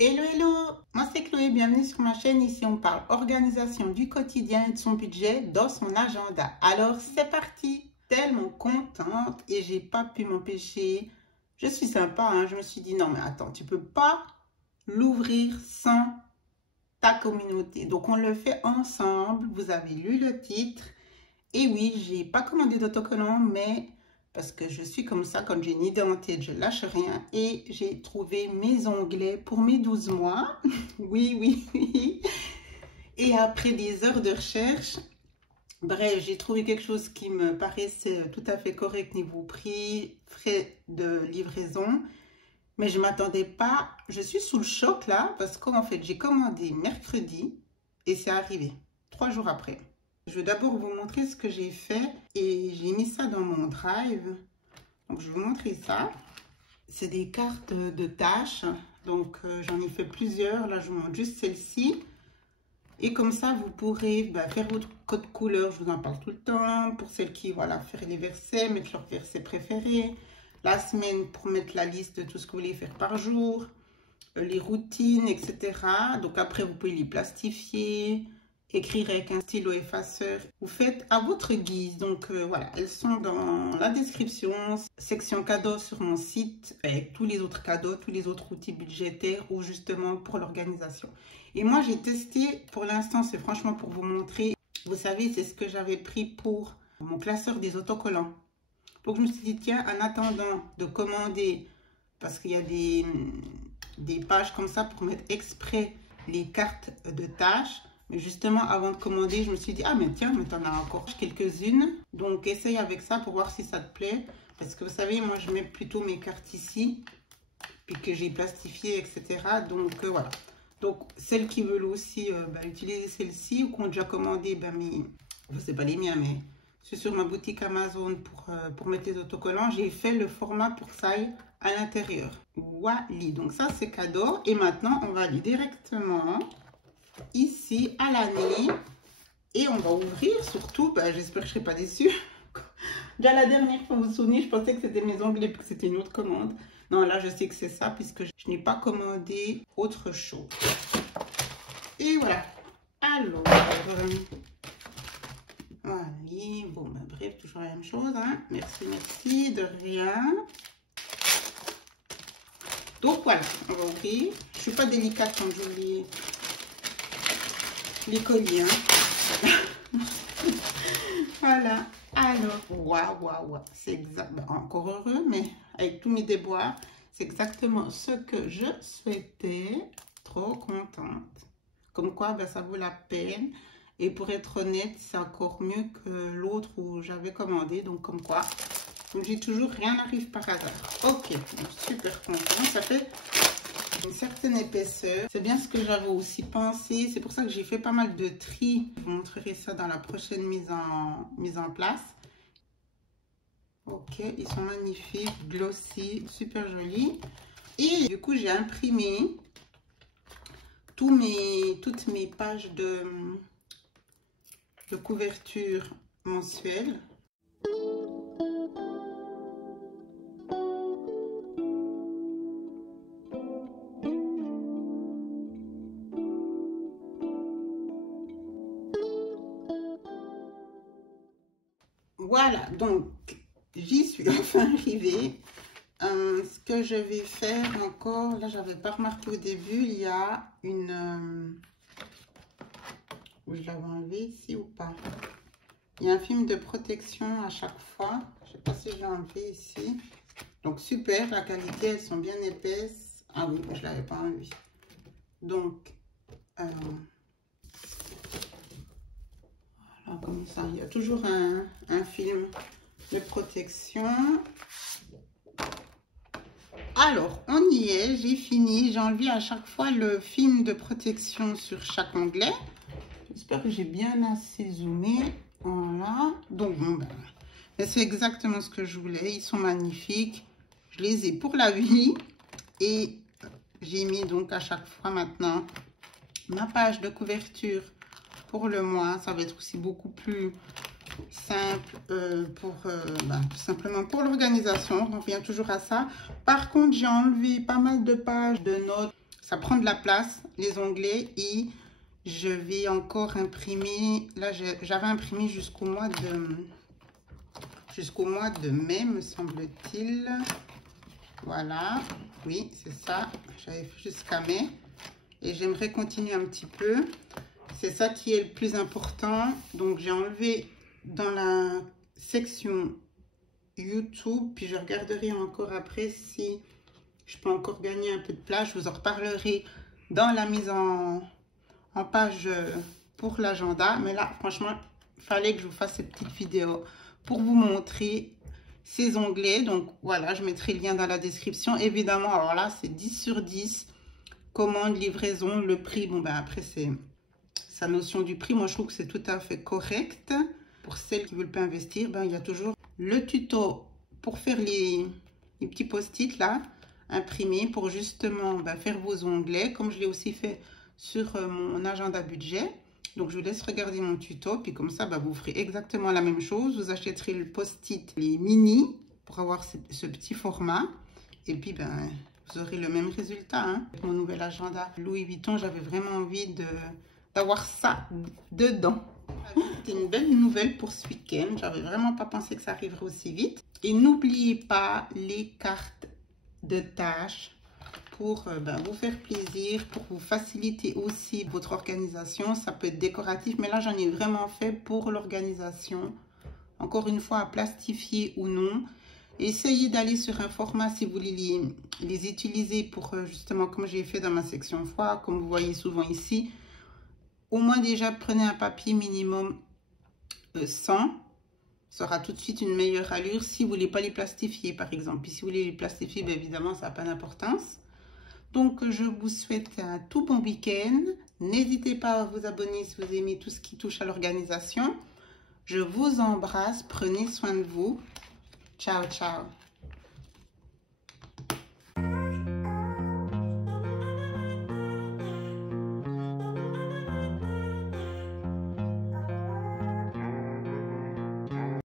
Hello, hello, moi c'est Chloé, bienvenue sur ma chaîne. Ici on parle organisation du quotidien et de son budget dans son agenda. Alors c'est parti, tellement contente et j'ai pas pu m'empêcher. Je suis sympa, hein? Je me suis dit non mais attends, tu peux pas l'ouvrir sans ta communauté. Donc on le fait ensemble, vous avez lu le titre. Et oui, j'ai pas commandé d'autocollant, mais parce que je suis comme ça, quand j'ai une idée en tête, je lâche rien. Et j'ai trouvé mes onglets pour mes 12 mois. Oui, oui, oui. Et après des heures de recherche, bref, j'ai trouvé quelque chose qui me paraissait tout à fait correct niveau prix, frais de livraison. Mais je ne m'attendais pas, je suis sous le choc là, parce qu'en fait, j'ai commandé mercredi et c'est arrivé 3 jours après. Je vais d'abord vous montrer ce que j'ai fait et j'ai mis ça dans mon drive. Donc, je vais vous montrer ça. C'est des cartes de tâches. Donc, j'en ai fait plusieurs. Là, je vous montre juste celle-ci. Et comme ça, vous pourrez faire votre code couleur. Je vous en parle tout le temps. Pour celles qui, voilà, faire les versets, mettre leurs versets préférés. La semaine, pour mettre la liste de tout ce que vous voulez faire par jour. Les routines, etc. Donc, après, vous pouvez les plastifier. Écrire avec un stylo effaceur. Vous faites à votre guise. Donc voilà, elles sont dans la description, section cadeaux sur mon site, avec tous les autres cadeaux, tous les autres outils budgétaires ou justement pour l'organisation. Et moi j'ai testé, pour l'instant c'est franchement pour vous montrer. Vous savez, c'est ce que j'avais pris pour mon classeur des autocollants. Donc je me suis dit, tiens, en attendant de commander, parce qu'il y a des pages comme ça pour mettre exprès les cartes de tâches. Mais justement, avant de commander, je me suis dit, ah mais tiens, mais t'en as encore quelques-unes. Donc, essaye avec ça pour voir si ça te plaît. Parce que vous savez, moi, je mets plutôt mes cartes ici. Puis que j'ai plastifié, etc. Donc, voilà. Donc, celles qui veulent aussi utiliser celle-ci ou qui ont déjà commandé, c'est pas les miens, mais c'est sur ma boutique Amazon pour mettre les autocollants. J'ai fait le format pour que ça aille à l'intérieur. Voilà. Donc, ça, c'est cadeau. Et maintenant, on va aller directement ici à l'année et on va ouvrir. Surtout, j'espère que je ne serai pas déçue. Déjà la dernière fois, vous vous souvenez, je pensais que c'était mes onglets puis que c'était une autre commande. Non, là je sais que c'est ça puisque je n'ai pas commandé autre chose. Et voilà. Alors, voilà. Bon, bref, toujours la même chose, hein. Merci, merci, de rien. Donc voilà, on va ouvrir. Je suis pas délicate quand j'oublie les colliers, hein. Voilà. Alors, waouh, c'est exact. Encore heureux, mais avec tous mes déboires, c'est exactement ce que je souhaitais. Trop contente. Comme quoi, ça vaut la peine. Et pour être honnête, c'est encore mieux que l'autre où j'avais commandé. Donc, comme quoi, comme je dis toujours, rien n'arrive par hasard. Ok, donc, super contente. Ça fait une certaine épaisseur. C'est bien ce que j'avais aussi pensé. C'est pour ça que j'ai fait pas mal de tri. Je vous montrerai ça dans la prochaine mise en place. Ok, ils sont magnifiques, glossy, super jolis. Et du coup, j'ai imprimé toutes mes pages de couverture mensuelle. Voilà, donc j'y suis enfin arrivée. Ce que je vais faire encore, là j'avais pas remarqué au début, il y a une... je l'avais enlevé ici ou pas? Il y a un film de protection à chaque fois. Je sais pas si je l'ai enlevé ici. Donc super, la qualité, elles sont bien épaisses. Ah oui, je l'avais pas enlevé. Donc, voilà, comme ça, il y a toujours un film de protection. Alors, on y est, j'ai fini. J'ai enlevé à chaque fois le film de protection sur chaque onglet. J'espère que j'ai bien assez zoomé. Voilà. Donc, c'est exactement ce que je voulais. Ils sont magnifiques. Je les ai pour la vie. Et j'ai mis donc à chaque fois maintenant ma page de couverture pour le mois. Ça va être aussi beaucoup plus simple tout simplement pour l'organisation. On revient toujours à ça. Par contre, j'ai enlevé pas mal de pages de notes. ça prend de la place, les onglets, et je vais encore imprimer. Là, j'avais imprimé jusqu'au mois de mai, me semble-t-il. Voilà, oui, c'est ça. J'avais fait jusqu'à mai. Et j'aimerais continuer un petit peu. C'est ça qui est le plus important. Donc, j'ai enlevé dans la section YouTube. Puis, je regarderai encore après si je peux encore gagner un peu de place. Je vous en reparlerai dans la mise en page pour l'agenda. Mais là, franchement, il fallait que je vous fasse cette petite vidéo pour vous montrer ces onglets. Donc, voilà, je mettrai le lien dans la description. Évidemment, alors là, c'est 10 sur 10. Commande, livraison, le prix. Bon, ben après, c'est sa notion du prix. Moi, je trouve que c'est tout à fait correct. Pour celles qui ne veulent pas investir, ben, il y a toujours le tuto pour faire les petits post-it là, imprimés pour justement faire vos onglets, comme je l'ai aussi fait sur mon agenda budget. Donc, je vous laisse regarder mon tuto. Puis comme ça, vous ferez exactement la même chose. Vous achèterez le post-it, les mini, pour avoir ce petit format. Et puis, vous aurez le même résultat. Hein. Mon nouvel agenda Louis Vuitton, j'avais vraiment envie d'avoir ça dedans. C'était une belle nouvelle pour ce week-end. J'avais vraiment pas pensé que ça arriverait aussi vite. Et n'oubliez pas les cartes de tâches pour vous faire plaisir, pour vous faciliter aussi votre organisation. Ça peut être décoratif, mais là, j'en ai vraiment fait pour l'organisation. Encore une fois, à plastifier ou non. Essayez d'aller sur un format si vous voulez les utiliser pour justement, comme j'ai fait dans ma section foire, comme vous voyez souvent ici. Au moins déjà, prenez un papier minimum 100. Ça aura tout de suite une meilleure allure si vous ne voulez pas les plastifier, par exemple. Puis si vous voulez les plastifier, évidemment, ça n'a pas d'importance. Donc, je vous souhaite un tout bon week-end. N'hésitez pas à vous abonner si vous aimez tout ce qui touche à l'organisation. Je vous embrasse. Prenez soin de vous. Ciao, ciao.